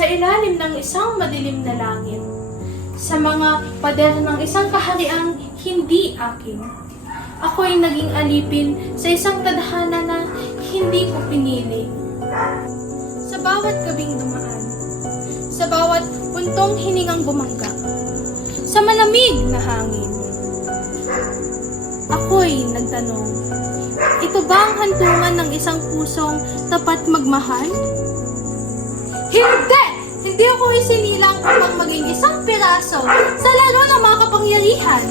sa ilalim ng isang madilim na langit, sa mga pader ng isang kahariang hindi akin. Ako'y naging alipin sa isang tadhana na hindi ko pinili. Sa bawat gabing dumaan, sa bawat puntong hiningang bumangga, sa malamig na hangin, ako'y nagtanong, ito ba ang hantungan ng isang pusong tapat magmahal? Hindi! Hindi ako isinilang upang maging isang piraso sa laro ng mga kapangyarihan.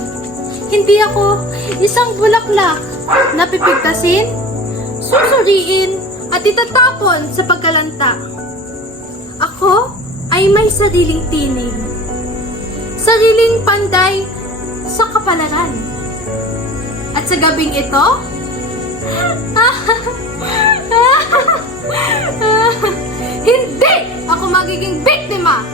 Hindi ako isang bulaklak na pipigtasin, susuriin at itatapon sa pagkalanta. Ako ay may sariling tinig, sariling panday sa kapalaran. At sa gabing ito, hindi ako magiging biktima.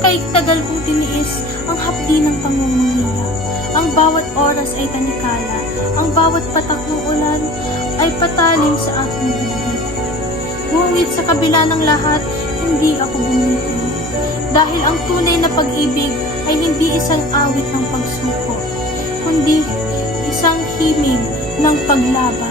Kahit tagal kong tiniis ang hapdi ng pangungulila, ang bawat oras ay tanikala, ang bawat patak ng ulan ay patalim sa aking bibig. Ngunit sa kabila ng lahat, hindi ako bumiti. Dahil ang tunay na pag-ibig ay hindi isang awit ng pagsuko, kundi isang himig ng paglaban.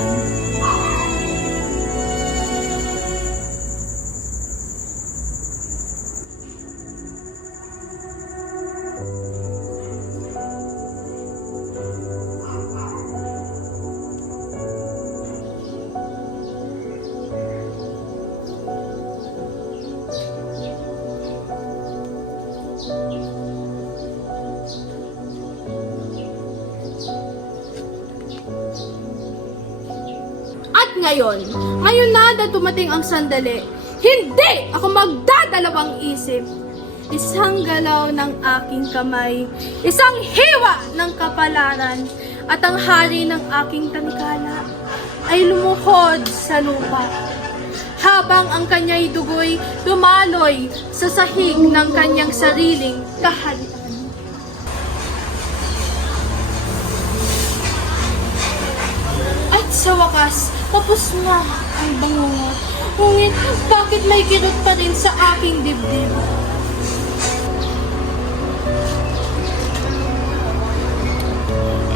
Ngayon na dumating ang sandali. Hindi ako magdadalawang isip. Isang galaw ng aking kamay, isang hiwa ng kapalaran, at ang hari ng aking tanikala ay lumuhod sa lupa. Habang ang kanya'y dugoy dumaloy sa sahig ng kanyang sariling kaharian. At sa wakas, tapos na ang bangungot. Ngunit bakit may kirot pa rin sa aking dibdib?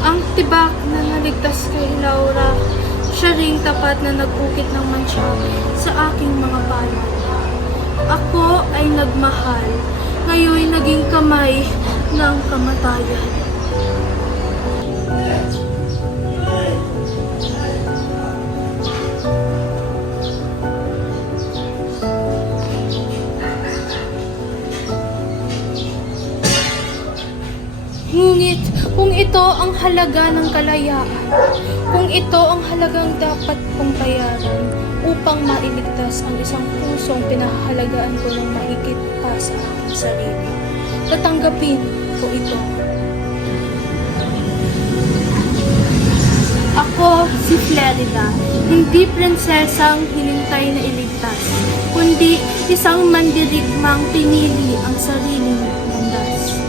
Ang tibak na naligtas kay Laura, siya ring tapat na nag-ukit ng mantsa sa aking mga palad. Ako ay nagmahal, ngayon naging kamay ng kamatayan. Ngunit kung ito ang halaga ng kalayaan, kung ito ang halagang dapat kong bayaran upang mailigtas ang isang pusong pinahalagaan ko ng mahigit pa sa aking sarili, tatanggapin ko ito. Ako si Flerida, hindi prinsesang hinintay na iligtas, kundi isang mandirigmang pinili ang sariling landas.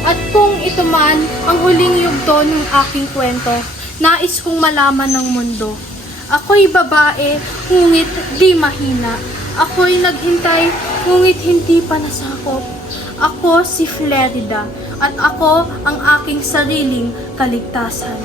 At kung ito man ang huling yugto ng aking kwento, nais kong malaman ng mundo. Ako'y babae, ngunit di mahina. Ako'y naghintay, ngunit hindi pa nasakop. Ako si Flerida, at ako ang aking sariling kaligtasan.